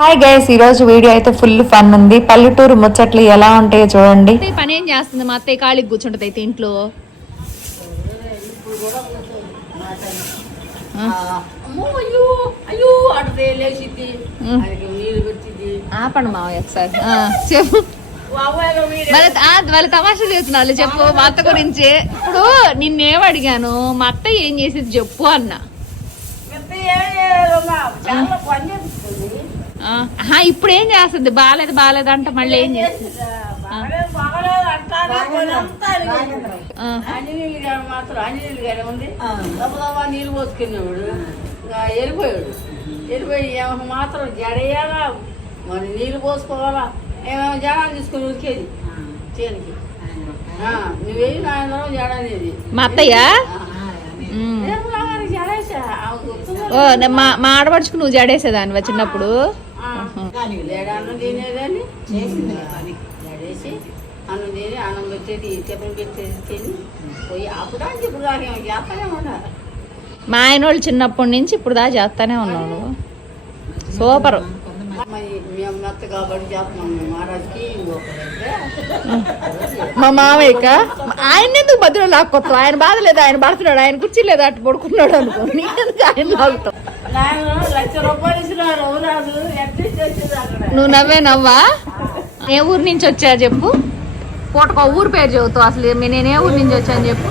Hi guys, ఈ రోజు video అయితే ఫుల్ ఫన్ ఉంది. పల్లెటూరు ముచ్చట్లు ఎలా ఉంటాయో చూడండి. పని ఏం చేస్తుంది మా అత్తయ్య? ఖాళీకి కూర్చుంటది అయితే ఇంట్లో. ఆపండి మావయ్య ఒకసారి చెప్పు. వాళ్ళ తమాషా చేస్తున్నారు చెప్పు మా అత్త గురించి. ఇప్పుడు నిన్నేం అడిగాను, మా అత్తయ్య ఏం చేసేది చెప్పు అన్న. ఇప్పుడు ఏం చేస్తుంది? బాగాలేదు అంట మళ్ళీ ఏం చేస్తుంది? నీళ్ళు పోసుకునేవాడు, వెళ్ళిపోయి ఏమో మాత్రం జడేయాలా, మరి నీళ్ళు పోసుకోవాలా, ఏమేమో జడాలు తీసుకుని ఉరికేది చేనికి. నువ్వేది నాయన జడ అనేది మా అత్తయ్య. మా ఆడపడుచుకు నువ్వు జడేసేదాన్ని చిన్నప్పుడు. లేడన్నం తినేదాన్ని, జడేసి అన్నం తిని అన్నం పెట్టేది, టిఫిన్ పెట్టేది తిని పోయి అప్పుడు అంటే ఇప్పుడు దాకా చేస్తానే ఉన్నారు. మా ఆయన వాళ్ళు చిన్నప్పటి నుంచి ఇప్పుడు దాకా చేస్తానే ఉన్నావు. సూపర్. మేము మెత్త కాబట్టి చేస్తున్నాం మహారాజ్కి. మా మామయ్యక ఆయన ఎందుకు మధ్యలో లాక్కొస్తాం? ఆయన బాధ లేదు, ఆయన పడుతున్నాడు, ఆయన కుర్చీ లేదు అటు పడుకున్నాడు అనుకో, ఆయన లాగుతాం. నువ్వు నవ్వా? ఏ ఊరు నుంచి వచ్చా చెప్పు. పూటకో ఊరు పేరు చెబుతావు. అసలు నేను ఏ ఊరు నుంచి వచ్చాను చెప్పు.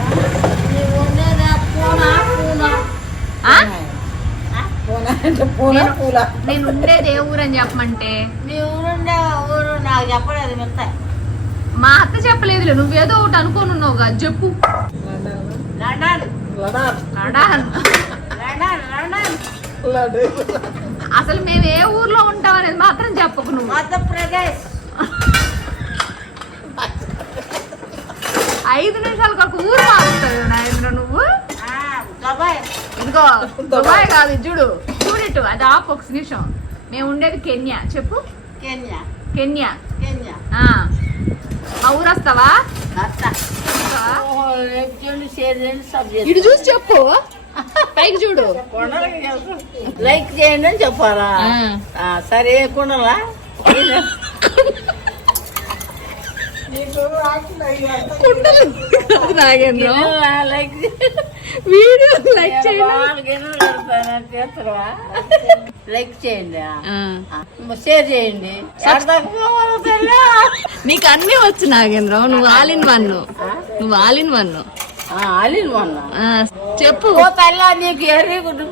నేను ఉండేది ఏ ఊరు అని చెప్పమంటే ఊరు నాకు చెప్పలేదు మెత్త. మా అత్త చెప్పలేదు, నువ్వేదో ఒకటి అనుకోనున్నావు కదా చెప్పు. అసలు మేము ఏ ఊర్లో ఉంటాం అనేది మాత్రం చెప్పకు నువ్వు. మధ్యప్రదేశ్. 5 నిమిషాలకు ఒక ఊరు మారుతావు నాయన నువ్వు. ఇదిగో దుబాయ్ కాదు, చూడిట్టు అది ఆపు ఒక నిమిషం. మేము ఉండేది కెన్యా. చెప్పు. కెన్యా. మా ఊరు వస్తావా? ఇటు చూసి చెప్పు, పైకి చూడు. లైక్ చేయండి అని చెప్పాలా? సరే కొండలా నాగేంద్ర వీడియో లైక్ లైక్ చేయండి, షేర్ చేయండి. నీకు అన్ని వచ్చు నాగేంద్ర. నువ్వు all in one. All in one చెప్పు. తల్లా నీకు ఎర్రీ గుడ్డు